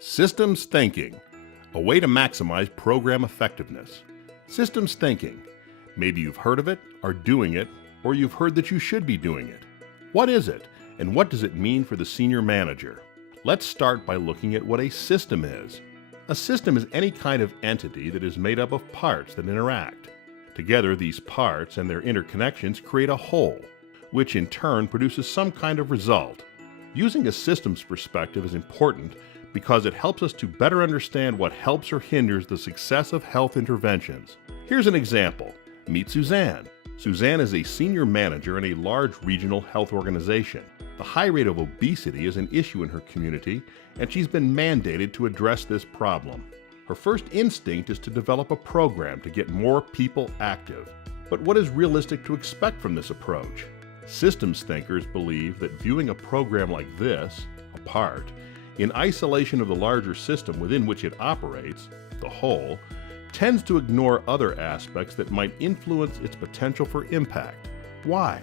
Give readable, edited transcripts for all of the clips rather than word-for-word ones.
Systems thinking, a way to maximize program effectiveness. Systems thinking. Maybe you've heard of it, are doing it, or you've heard that you should be doing it. What is it, and what does it mean for the senior manager? Let's start by looking at what a system is. A system is any kind of entity that is made up of parts that interact. Together, these parts and their interconnections create a whole, which in turn produces some kind of result. Using a systems perspective is important because it helps us to better understand what helps or hinders the success of health interventions. Here's an example. Meet Suzanne. Suzanne is a senior manager in a large regional health organization. The high rate of obesity is an issue in her community, and she's been mandated to address this problem. Her first instinct is to develop a program to get more people active. But what is realistic to expect from this approach? Systems thinkers believe that viewing a program like this, apart, in isolation of the larger system within which it operates, the whole, tends to ignore other aspects that might influence its potential for impact. Why?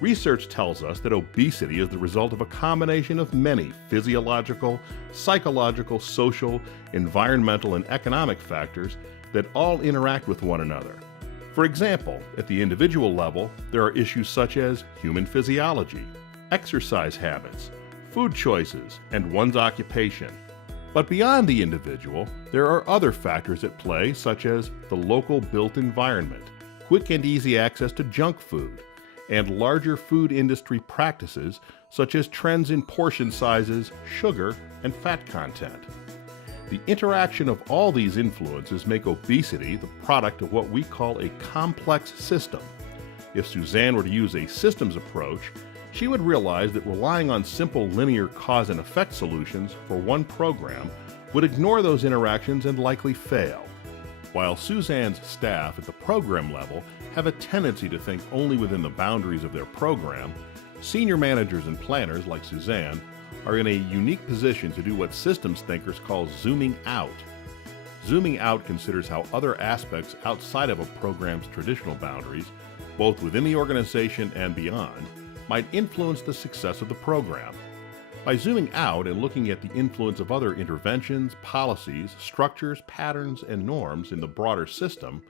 Research tells us that obesity is the result of a combination of many physiological, psychological, social, environmental, and economic factors that all interact with one another. For example, at the individual level, there are issues such as human physiology, exercise habits, food choices, and one's occupation. But beyond the individual, there are other factors at play such as the local built environment, quick and easy access to junk food, and larger food industry practices such as trends in portion sizes, sugar, and fat content. The interaction of all these influences make obesity the product of what we call a complex system. If Suzanne were to use a systems approach, she would realize that relying on simple linear cause and effect solutions for one program would ignore those interactions and likely fail. While Suzanne's staff at the program level have a tendency to think only within the boundaries of their program, senior managers and planners like Suzanne are in a unique position to do what systems thinkers call zooming out. Zooming out considers how other aspects outside of a program's traditional boundaries, both within the organization and beyond, might influence the success of the program. By zooming out and looking at the influence of other interventions, policies, structures, patterns, and norms in the broader system,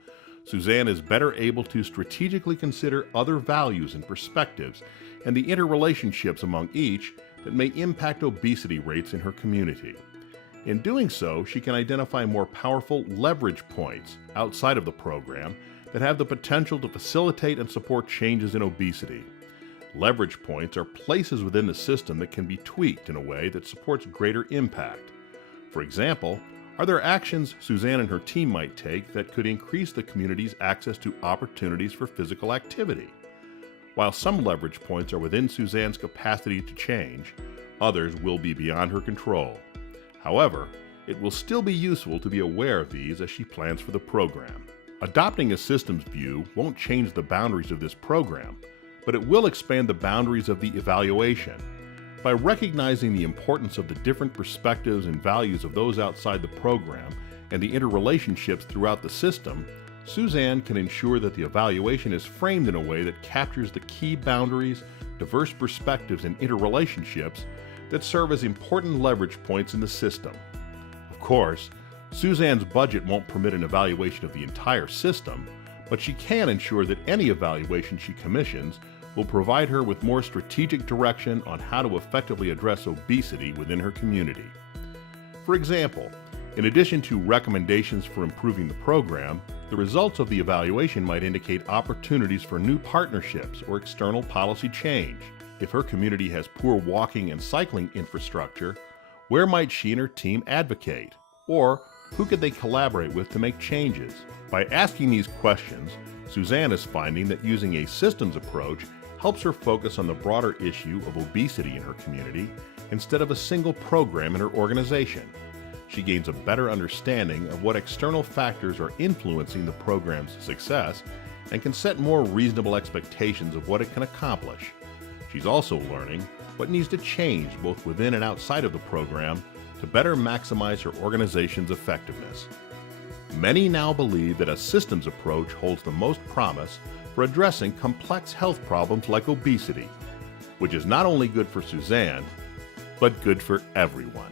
Suzanne is better able to strategically consider other values and perspectives and the interrelationships among each that may impact obesity rates in her community. In doing so, she can identify more powerful leverage points outside of the program that have the potential to facilitate and support changes in obesity. Leverage points are places within the system that can be tweaked in a way that supports greater impact. For example, are there actions Suzanne and her team might take that could increase the community's access to opportunities for physical activity? While some leverage points are within Suzanne's capacity to change, others will be beyond her control. However, it will still be useful to be aware of these as she plans for the program. Adopting a systems view won't change the boundaries of this program, but it will expand the boundaries of the evaluation. By recognizing the importance of the different perspectives and values of those outside the program and the interrelationships throughout the system, Suzanne can ensure that the evaluation is framed in a way that captures the key boundaries, diverse perspectives, and interrelationships that serve as important leverage points in the system. Of course, Suzanne's budget won't permit an evaluation of the entire system, but she can ensure that any evaluation she commissions will provide her with more strategic direction on how to effectively address obesity within her community. For example, in addition to recommendations for improving the program, the results of the evaluation might indicate opportunities for new partnerships or external policy change. If her community has poor walking and cycling infrastructure, where might she and her team advocate? Or who could they collaborate with to make changes? By asking these questions, Suzanne is finding that using a systems approach helps her focus on the broader issue of obesity in her community instead of a single program in her organization. She gains a better understanding of what external factors are influencing the program's success and can set more reasonable expectations of what it can accomplish. She's also learning what needs to change both within and outside of the program to better maximize her organization's effectiveness. Many now believe that a systems approach holds the most promise for addressing complex health problems like obesity, which is not only good for Suzanne, but good for everyone.